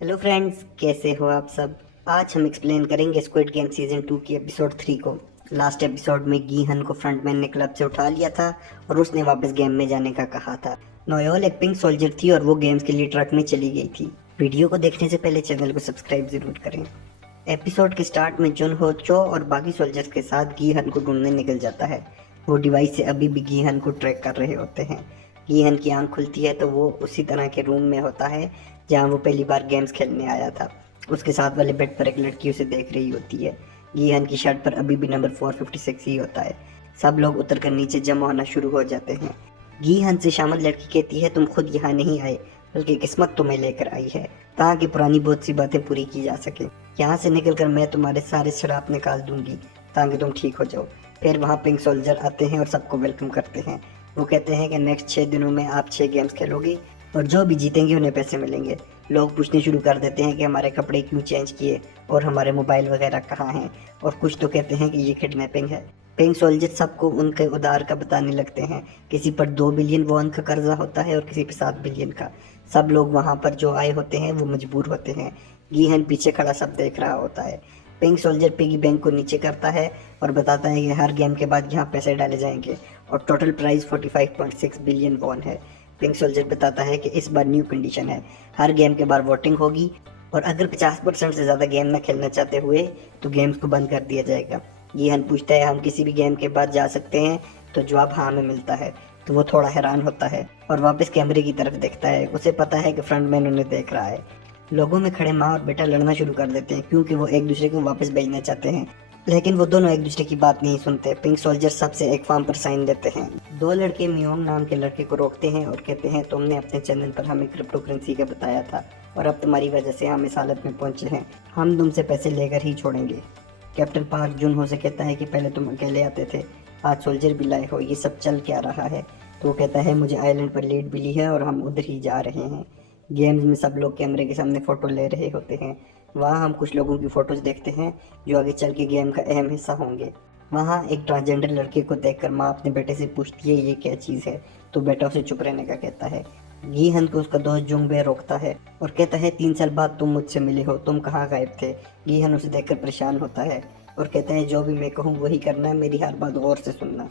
Hello friends, कैसे हो आप सब। आज हम एक्सप्लेन करेंगे स्क्विड गेम सीजन 2 की एपिसोड 3 को। लास्ट एपिसोड में गीहन को फ्रंटमैन ने क्लब से उठा लिया था और उसने वापस गेम में जाने का कहा था। नोयोल एक पिंक सोल्जर थी और वो गेम्स के लिए ट्रक में चली गई थी। वीडियो को देखने से पहले चैनल को सब्सक्राइब जरूर करें। एपिसोड के स्टार्ट में जुन हो चो और बाकी सोल्जर्स के साथ गीहन को ढूंढने निकल जाता है। वो डिवाइस से अभी भी गीहन को ट्रैक कर रहे होते हैं। गीहन की आंख खुलती है तो वो उसी तरह के रूम में होता है जहाँ वो पहली बार गेम्स खेलने आया था। उसके साथ वाले बेड पर एक लड़की उसे देख रही होती है। गीहन की शर्ट पर अभी भी नंबर 456 ही होता है। सब लोग उतर कर नीचे जमा होना शुरू हो जाते हैं। गीहन से शामिल लड़की कहती है, तुम खुद यहाँ नहीं आए बल्कि किस्मत तुम्हें लेकर आई है ताकि पुरानी बहुत सी बातें पूरी की जा सके। यहाँ से निकलकर मैं तुम्हारे सारे शराब निकाल दूंगी ताकि तुम ठीक हो जाओ। फिर वहाँ पिंक सोल्जर आते हैं और सबको वेलकम करते हैं। वो कहते हैं कि नेक्स्ट 6 दिनों में आप 6 गेम्स खेलोगे और जो भी जीतेंगे उन्हें पैसे मिलेंगे। लोग पूछने शुरू कर देते हैं कि हमारे कपड़े क्यों चेंज किए और हमारे मोबाइल वगैरह कहाँ हैं, और कुछ तो कहते हैं कि ये किडनैपिंग है। पिंक सोल्जर सबको उनके उधार का बताने लगते हैं। किसी पर 2 बिलियन वॉन का कर्जा होता है और किसी पर 7 बिलियन का। सब लोग वहाँ पर जो आए होते हैं वो मजबूर होते हैं। गीहन पीछे खड़ा सब देख रहा होता है। पिंक सोल्जर पिगी बैंक को नीचे करता है और बताता है कि हर गेम के बाद यहाँ पैसे डाले जाएंगे और टोटल प्राइस 45.6 बिलियन वॉन है। पिंक सोल्जर बताता है कि इस बार न्यू कंडीशन है, हर गेम के बाद वोटिंग होगी और अगर 50% से ज़्यादा गेम ना खेलना चाहते हुए तो गेम्स को बंद कर दिया जाएगा। गीहन पूछता है, हम किसी भी गेम के बाद जा सकते हैं? तो जवाब हाँ में मिलता है। तो वो थोड़ा हैरान होता है और वापस कैमरे की तरफ देखता है। उसे पता है कि फ्रंटमैन उन्हें देख रहा है। लोगों में खड़े माँ और बेटा लड़ना शुरू कर देते हैं क्योंकि वो एक दूसरे को वापस भेजना चाहते हैं, लेकिन वो दोनों एक दूसरे की बात नहीं सुनते। पिंक सोल्जर सबसे एक फॉर्म पर साइन देते हैं। 2 लड़के मियोंग नाम के लड़के को रोकते हैं और कहते हैं, तुमने अपने चैनल पर हमें क्रिप्टो करेंसी का बताया था और अब तुम्हारी वजह से हम इस हालत में पहुंचे हैं। हम तुमसे पैसे लेकर ही छोड़ेंगे। कैप्टन पार्क जुन हो से कहता है कि पहले तुम अकेले आते थे, आज सोल्जर भी लाए हो, ये सब चल क्या रहा है? तो वो कहता है, मुझे आइलैंड पर लीड मिली है और हम उधर ही जा रहे हैं। गेम्स में सब लोग कैमरे के सामने फ़ोटो ले रहे होते हैं। वहाँ हम कुछ लोगों की फ़ोटोज़ देखते हैं जो आगे चल के गेम का अहम हिस्सा होंगे। वहाँ एक ट्रांसजेंडर लड़के को देखकर माँ अपने बेटे से पूछती है, ये क्या चीज़ है? तो बेटा उसे चुप रहने का कहता है। गीहन को उसका दोस्त जुंगबे रोकता है और कहता है, 3 साल बाद तुम मुझसे मिले हो, तुम कहाँ गायब थे? गीहन उसे देखकर परेशान होता है और कहता है, जो भी मैं कहूँ वही करना है, मेरी हर बात गौर से सुनना।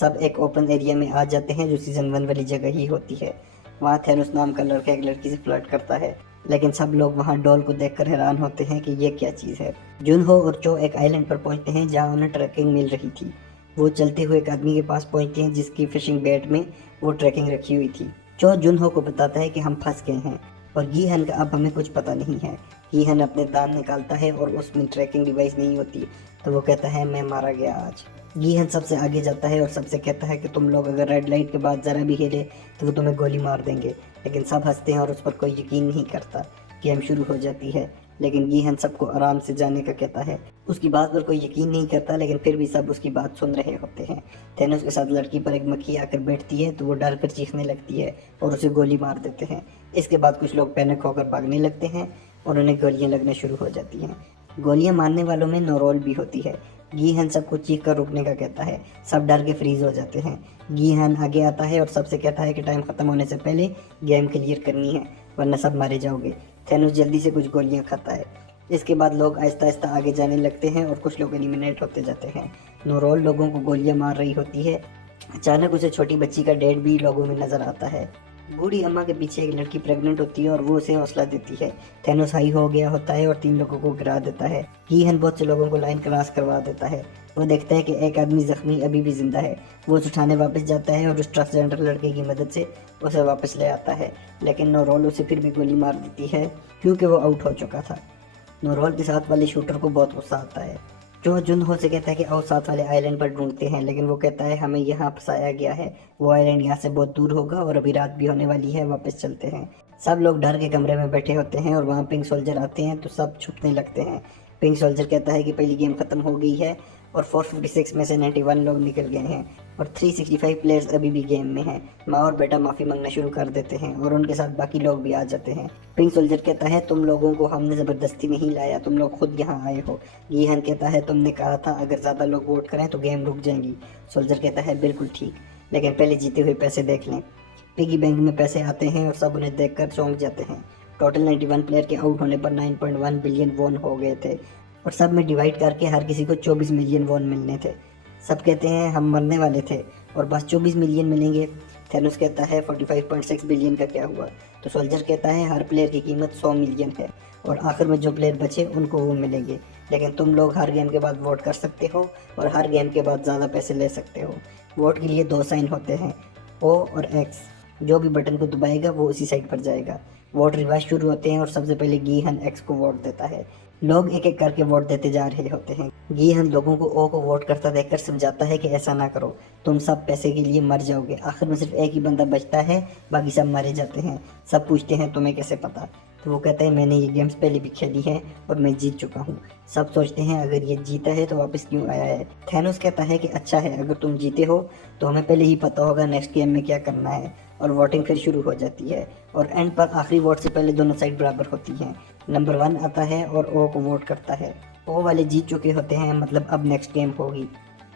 सब एक ओपन एरिया में आ जाते हैं जो सीजन 1 वाली जगह ही होती है। वहाँ थेनोस नाम का लड़का एक लड़की से फ्लर्ट करता है, लेकिन सब लोग वहाँ डॉल को देखकर हैरान होते हैं कि ये क्या चीज़ है। जुनहो और चो एक आइलैंड पर पहुँचते हैं जहाँ उन्हें ट्रैकिंग मिल रही थी। वो चलते हुए एक आदमी के पास पहुँचते हैं जिसकी फिशिंग बैट में वो ट्रैकिंग रखी हुई थी। चो जुनहो को बताता है कि हम फंस गए हैं और गीहन का अब हमें कुछ पता नहीं है। गीहन अपने दांत निकालता है और उसमें ट्रैकिंग डिवाइस नहीं होती, तो वो कहता है, मैं मारा गया आज। गीहन सबसे आगे जाता है और सबसे कहता है कि तुम लोग अगर रेड लाइट के बाद ज़रा भी हिले तो वो तुम्हें गोली मार देंगे। लेकिन सब हंसते हैं और उस पर कोई यकीन नहीं करता। गेम शुरू हो जाती है, लेकिन गीहन सबको आराम से जाने का कहता है। उसकी बात पर कोई यकीन नहीं करता, लेकिन फिर भी सब उसकी बात सुन रहे होते हैं। थेनोस के साथ लड़की पर एक मक्खी आकर बैठती है तो वो डर कर चीखने लगती है और उसे गोली मार देते हैं। इसके बाद कुछ लोग पैनिक होकर भागने लगते हैं और उन्हें गोलियां लगने शुरू हो जाती हैं। गोलियां मारने वालों में नोरोल भी होती है। गीहन सबको चीख कर रुकने का कहता है। सब डर के फ्रीज हो जाते हैं। गीहन आगे आता है और सबसे कहता है कि टाइम खत्म होने से पहले गेम क्लियर करनी है वरना सब मारे जाओगे। थेनोस जल्दी से कुछ गोलियां खाता है। इसके बाद लोग आहिस्ता आहिस्ता आगे जाने लगते हैं और कुछ लोग एलिमिनेट होते जाते हैं। नोरोल लोगों को गोलियां मार रही होती है। अचानक उसे छोटी बच्ची का डेड भी लोगों में नजर आता है। बूढ़ी अम्मा के पीछे एक लड़की प्रेग्नेंट होती है और वो उसे हौसला देती है। थेनोस हाई हो गया होता है और 3 लोगों को गिरा देता है। गीहन बहुत से लोगों को लाइन क्रॉस करवा देता है। वो देखता है कि एक आदमी जख्मी अभी भी जिंदा है। वो उसे उठाने वापस जाता है और उस ट्रांसजेंडर लड़के की मदद से उसे वापस ले आता है, लेकिन नोरोल उसे फिर भी गोली मार देती है क्योंकि वो आउट हो चुका था। नोरोल के साथ वाले शूटर को बहुत गुस्सा आता है। जो जुनहो से कहता है कि आओ साथ वाले आइलैंड पर ढूंढते हैं, लेकिन वो कहता है, हमें यहाँ फंसाया गया है, वो आइलैंड यहाँ से बहुत दूर होगा और अभी रात भी होने वाली है, वापस चलते हैं। सब लोग डर के कमरे में बैठे होते हैं और वहाँ पिंक सोल्जर आते हैं तो सब छुपने लगते हैं। पिंक सोल्जर कहता है कि पहली गेम खत्म हो गई है और 456 में से 91 लोग निकल गए हैं और 365 प्लेयर्स अभी भी गेम में हैं। माँ और बेटा माफ़ी मांगना शुरू कर देते हैं और उनके साथ बाकी लोग भी आ जाते हैं। पिंक सोल्जर कहता है, तुम लोगों को हमने ज़बरदस्ती नहीं लाया, तुम लोग खुद यहाँ आए हो। गीहन कहता है, तुमने कहा था अगर ज़्यादा लोग वोट करें तो गेम रुक जाएंगी। सोल्जर कहता है, बिल्कुल ठीक, लेकिन पहले जीते हुए पैसे देख लें। पिगी बैंक में पैसे आते हैं और सब उन्हें देखकर चौंक जाते हैं। टोटल 91 प्लेयर के आउट होने पर 9.1 बिलियन वॉन हो गए थे और सब में डिवाइड करके हर किसी को 24 मिलियन वॉन मिलने थे। सब कहते हैं हम मरने वाले थे और बस 24 मिलियन मिलेंगे। थैनोस कहता है 45.6 बिलियन का क्या हुआ। तो सोल्जर कहता है हर प्लेयर की कीमत 100 मिलियन है और आखिर में जो प्लेयर बचे उनको वो मिलेंगे, लेकिन तुम लोग हर गेम के बाद वोट कर सकते हो और हर गेम के बाद ज़्यादा पैसे ले सकते हो। वोट के लिए 2 साइन होते हैं, O और X। जो भी बटन को दबाएगा वो उसी साइड पर जाएगा। वोट रिवाज शुरू होते हैं और सबसे पहले गीहन X को वोट देता है। लोग एक एक करके वोट देते जा रहे होते हैं। गीहन लोगों को O को वोट करता देखकर समझाता है कि ऐसा ना करो, तुम सब पैसे के लिए मर जाओगे। आखिर में सिर्फ एक ही बंदा बचता है, बाकी सब मारे जाते हैं। सब पूछते हैं तुम्हें कैसे पता। तो वो कहता है मैंने ये गेम्स पहले भी खेली है और मैं जीत चुका हूँ। सब सोचते हैं अगर ये जीता है तो वापस क्यों आया है। थैनोस कहता है कि अच्छा है, अगर तुम जीते हो तो हमें पहले ही पता होगा नेक्स्ट गेम में क्या करना है। और वोटिंग फिर शुरू हो जाती है और एंड पर आखिरी वोट से पहले दोनों साइड बराबर होती हैं। नंबर 1 आता है और O को वोट करता है। O वाले जीत चुके होते हैं, मतलब अब नेक्स्ट गेम होगी।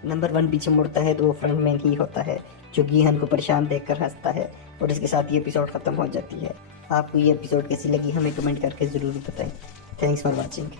नंबर 1 पीछे मुड़ता है तो वो फ्रंटमैन ही होता है, जो गीहन को परेशान देखकर हंसता है और इसके साथ ये एपिसोड ख़त्म हो जाती है। आपको ये एपिसोड कैसी लगी हमें कमेंट करके ज़रूर बताएं। Thanks for watching.